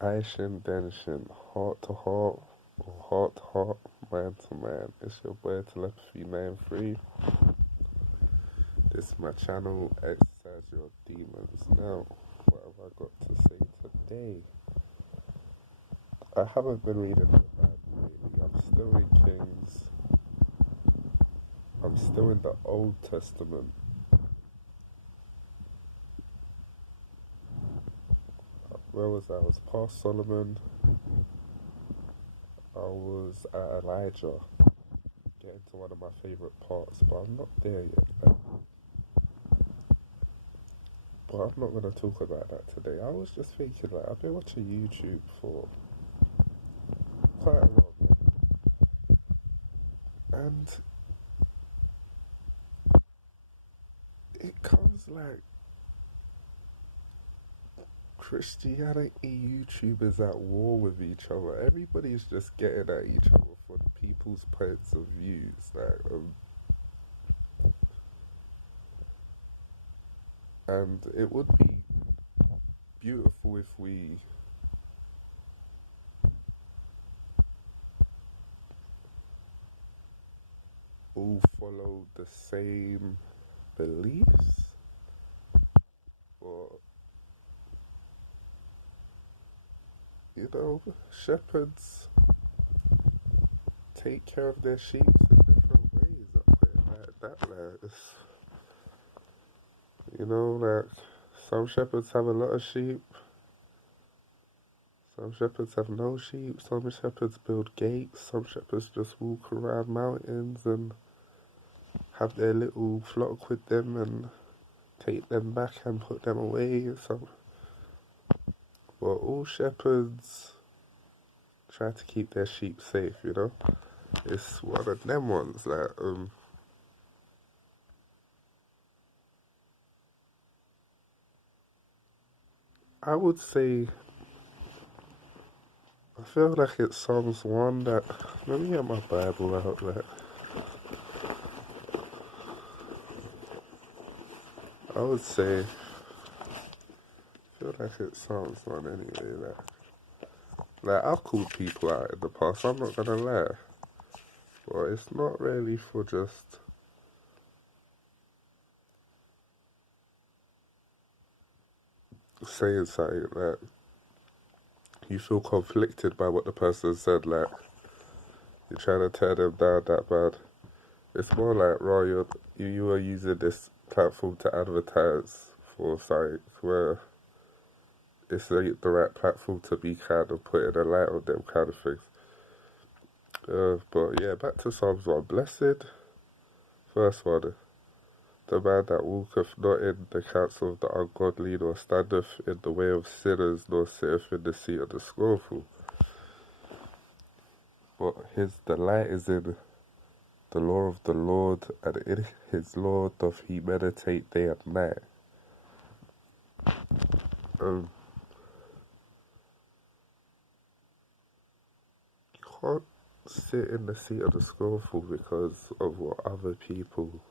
Aishin Denshin, heart to heart, or heart to heart, man to man. It's your boy Telepathy 93. This is my channel, Exercise Your Demons. Now, what have I got to say today? I haven't been reading the Bible lately. I'm still in Kings. I'm still in the Old Testament. Where was I? I was past Solomon. I was at Elijah. Getting to one of my favourite parts, but I'm not there yet. But I'm not going to talk about that today. I was just thinking, like, I've been watching YouTube for quite a while now, and it comes like Christianity YouTubers at war with each other. Everybody's just getting at each other for the people's points of views. And it would be beautiful if we all follow the same beliefs, or shepherds take care of their sheep in different ways. I put it like that. Like some shepherds have a lot of sheep, some shepherds have no sheep, some shepherds build gates, some shepherds just walk around mountains and have their little flock with them and take them back and put them away. But all shepherds try to keep their sheep safe. It's one of them ones I would say, I feel like it's Psalms 1 that, let me get my Bible out, I would say, I feel like it's Psalms 1 anyway, I've called people out in the past, I'm not gonna lie, but it's not really for just saying something that you feel conflicted by what the person said, like, you're trying to tear them down that bad. It's more like, Roy, you are using this platform to advertise for something where it's the right platform to be kind of putting a light on them kind of things. But yeah, back to Psalms 1. Blessed, first one, the man that walketh not in the counsel of the ungodly, nor standeth in the way of sinners, nor sitteth in the seat of the scornful. But his delight is in the law of the Lord, and in his law doth he meditate day and night. You can't sit in the seat of the scornful because of what other people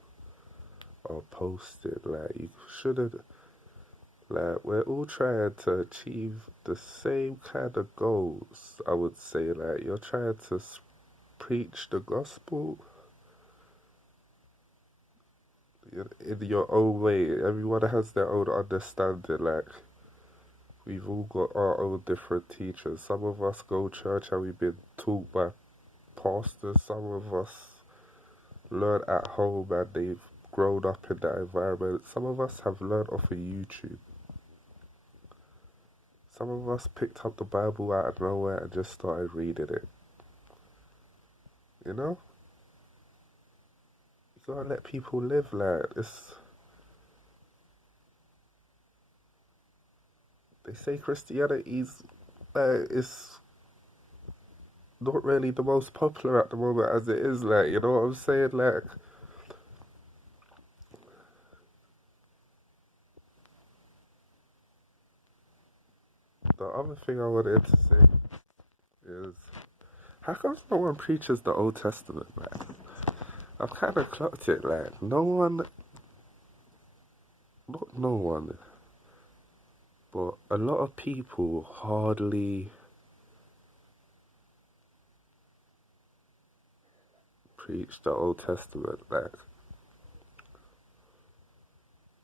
are posting. Like, you shouldn't. Like, we're all trying to achieve the same kind of goals, I would say. Like, you're trying to preach the gospel in your own way. Everyone has their own understanding. Like, we've all got our own different teachers. Some of us go to church and we've been taught by pastors. Some of us learn at home and they've grown up in that environment. Some of us have learned off of YouTube. Some of us picked up the Bible out of nowhere and just started reading it. You know? You gotta let people live like this. They say Christianity's is not really the most popular at the moment as it is, like, you know what I'm saying? Like, the other thing I wanted to say is, how come no one preaches the Old Testament, like? I've kind of clocked it, like, not no one, But a lot of people hardly preach the Old Testament. Like,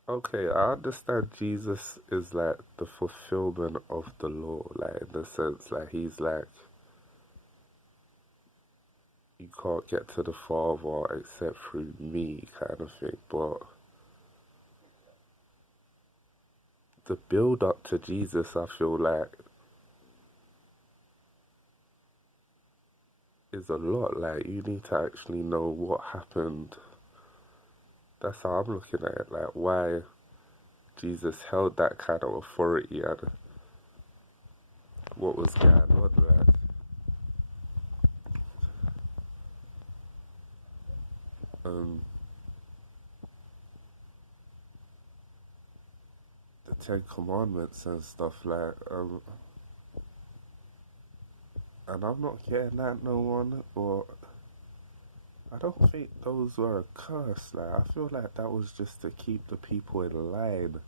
okay, I understand Jesus is like the fulfillment of the law, like in the sense like he's like you can't get to the Father except through me kind of thing. But the build up to Jesus, I feel like, is a lot. Like you need to actually know what happened. That's how I'm looking at it. Like why Jesus held that kind of authority and what was going on. Like, um, the Ten Commandments and stuff. Like, and I'm not getting that no one, but I don't think those were a curse. Like, I feel like that was just to keep the people in line.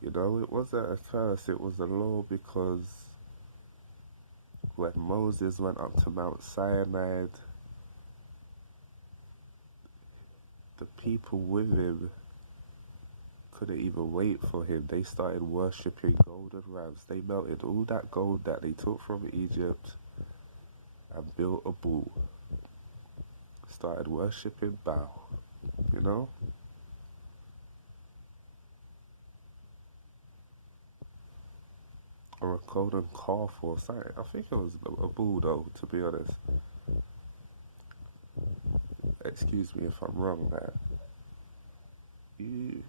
You know, it wasn't a curse, it was a law because when Moses went up to Mount Sinai, the people with him couldn't even wait for him. They started worshipping golden rams. They melted all that gold that they took from Egypt and built a bull. Started worshipping Baal, you know? Or a golden calf or something. I think it was a bull though, to be honest. Excuse me if I'm wrong there. You,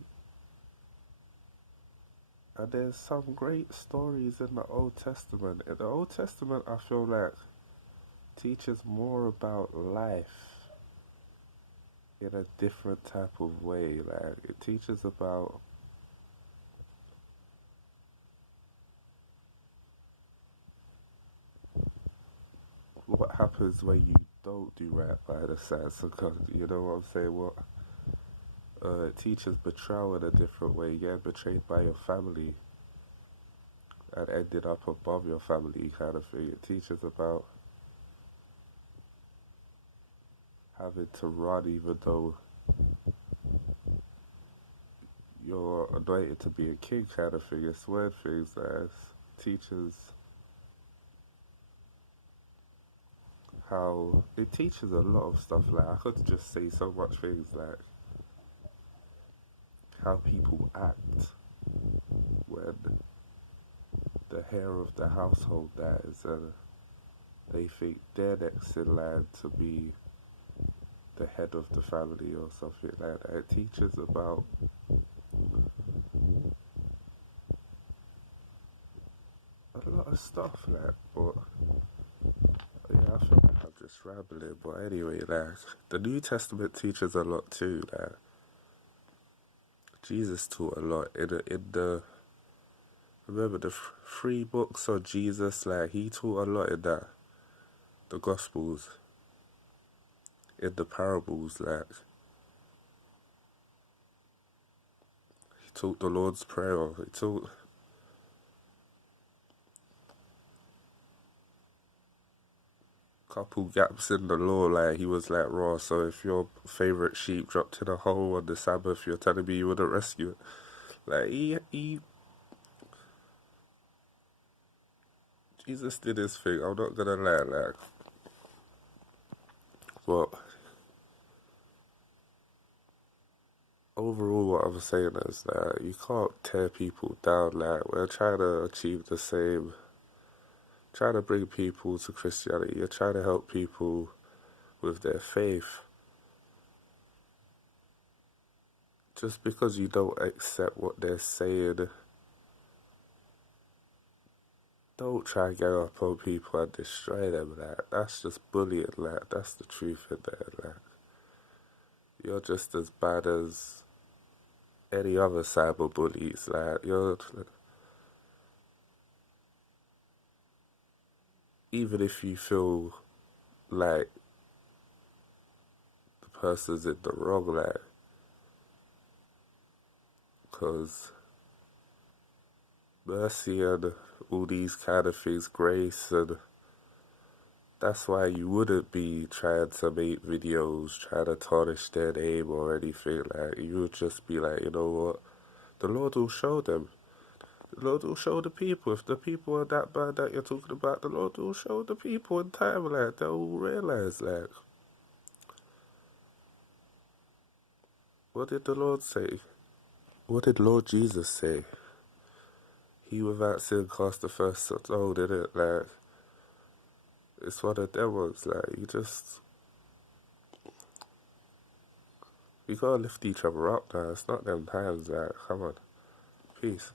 and there's some great stories in the Old Testament. In the Old Testament, I feel like teaches more about life in a different type of way. Like it teaches about what happens when you don't do right by the side. So, you know what I'm saying? What it teaches betrayal in a different way. Getting betrayed by your family and ended up above your family kind of thing. It teaches about having to run even though you're anointed to be a king kind of thing. It's weird things that teaches how it teaches a lot of stuff. Like I could just say so much things like how people act when the heir of the household dies and they think they're next in line to be the head of the family or something like that. It teaches about a lot of stuff, like, but yeah, I feel like I'm just rambling. But anyway, like, the New Testament teaches a lot too. Like, Jesus taught a lot in the remember the three books of Jesus. Like, he taught a lot in that the Gospels, in the parables. Like, he taught the Lord's Prayer. He taught couple gaps in the law, like he was like raw. So if your favorite sheep dropped in a hole on the Sabbath, you're telling me you wouldn't rescue it. Like he Jesus did his thing. I'm not gonna lie, like, but overall, what I'm saying is that you can't tear people down. Like we're trying to achieve the same, trying to bring people to Christianity. You're trying to help people with their faith. Just because you don't accept what they're saying, don't try and get up on people and destroy them. Like that's just bullying. Like that's the truth in there. Like you're just as bad as any other cyber bullies. Like you're even if you feel like the person's in the wrong, like because mercy and all these kind of things, grace, and that's why you wouldn't be trying to make videos, trying to tarnish their name or anything. Like, you would just be like, you know what? The Lord will show them. The Lord will show the people. If the people are that bad that you're talking about, the Lord will show the people in time. Like, they'll realize, like, what did the Lord say? What did Lord Jesus say? He without sin cast the first stone, didn't it? Like, it's one of them ones. Like, we gotta lift each other up now. It's not them times. Like, come on. Peace.